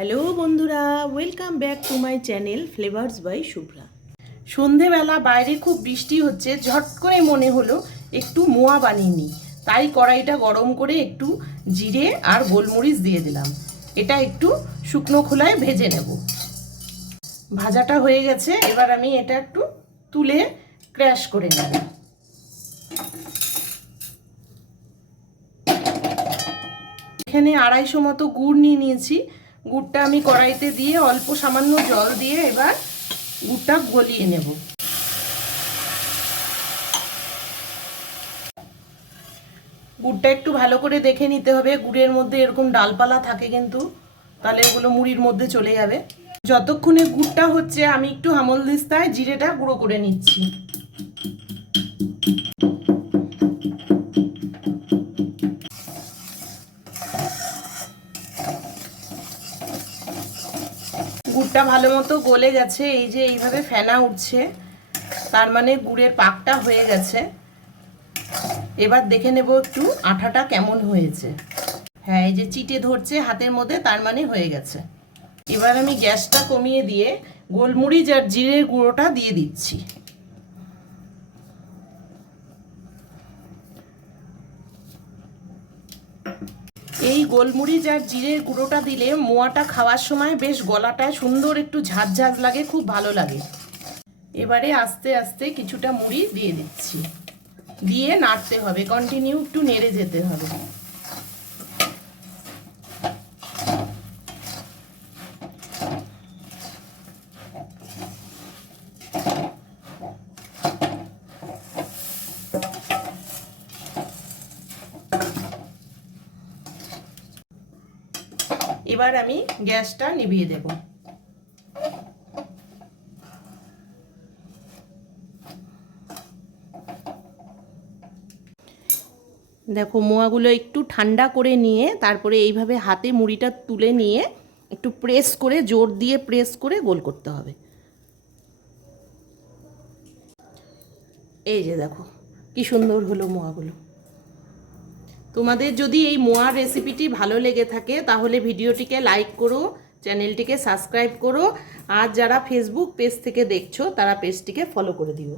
Hello বন্ধুরা, welcome back to my channel flavours by Shubhra. সন্ধেবেলা বাইরে খুব বৃষ্টি হচ্ছে, ঝট করে মনে হলো একটু মোয়া বানিয়ে নিই। তাই কড়াইটা গরম করে একটু জিরে আর গোলমরিচ দিয়ে দিলাম। এটা একটু শুকনো খোলায় ভেজে নেব। ভাজাটা হয়ে গেছে, এবার আমি এটা একটু তুলে ক্র্যাশ করে নেব। এখানে 250 মতো গুড় নিয়ে নিয়েছি। গুড়টা আমি কড়াইতে দিয়ে অল্প সামান্য জল দিয়ে এবার গুড়টা গলিয়ে নেব। গুড়টা একটু ভালো করে দেখে নিতে হবে, গুড়ের মধ্যে এরকম ডালপালা থাকে কিন্তু, তাহলে এগুলো মুড়ির মধ্যে চলে যাবে। যতক্ষণে গুড়টা হচ্ছে আমি একটু হামলদিস্তায় জিরেটা গুঁড়ো করে নিচ্ছি। গুড়টা ভালো মতো গলে গেছে, এই যে এইভাবে ফেনা উঠছে, তার মানে গুড়ের পাকটা হয়ে গেছে। এবার দেখে নেব একটু আঠাটা কেমন হয়েছে। হ্যাঁ, এই যে চিটে ধরছে হাতের মধ্যে, তার মানে হয়ে গেছে। এবার আমি গ্যাসটা কমিয়ে দিয়ে গোলমরিচ আর জিরের গুঁড়োটা দিয়ে দিচ্ছি। এই গোলমরিচ আর জিরের গুঁড়োটা দিলে মোয়াটা খাওয়ার সময় বেশ গলাটা সুন্দর একটু ঝাঁঝ লাগে, খুব ভালো লাগে। এবারে আস্তে আস্তে কিছুটা মুড়ি দিয়ে দিচ্ছি, দিয়ে নাড়তে হবে, কন্টিনিউ একটু নেড়ে যেতে হবে। এবার আমি গ্যাসটা নিভিয়ে দেব। দেখো, মোয়াগুলো একটু ঠান্ডা করে নিয়ে তারপরে এইভাবে হাতে মুড়িটা তুলে নিয়ে একটু প্রেস করে, জোর দিয়ে প্রেস করে গোল করতে হবে। এই যে দেখো কি সুন্দর হলো মোয়াগুলো। তোমাদের যদি এই মোয়ার রেসিপিটি ভালো লেগে থাকে তাহলে ভিডিওটিকে লাইক করো, চ্যানেলটিকে সাবস্ক্রাইব করো, আর যারা ফেসবুক পেজ থেকে দেখছো তারা পেজটিকে ফলো করে দিও।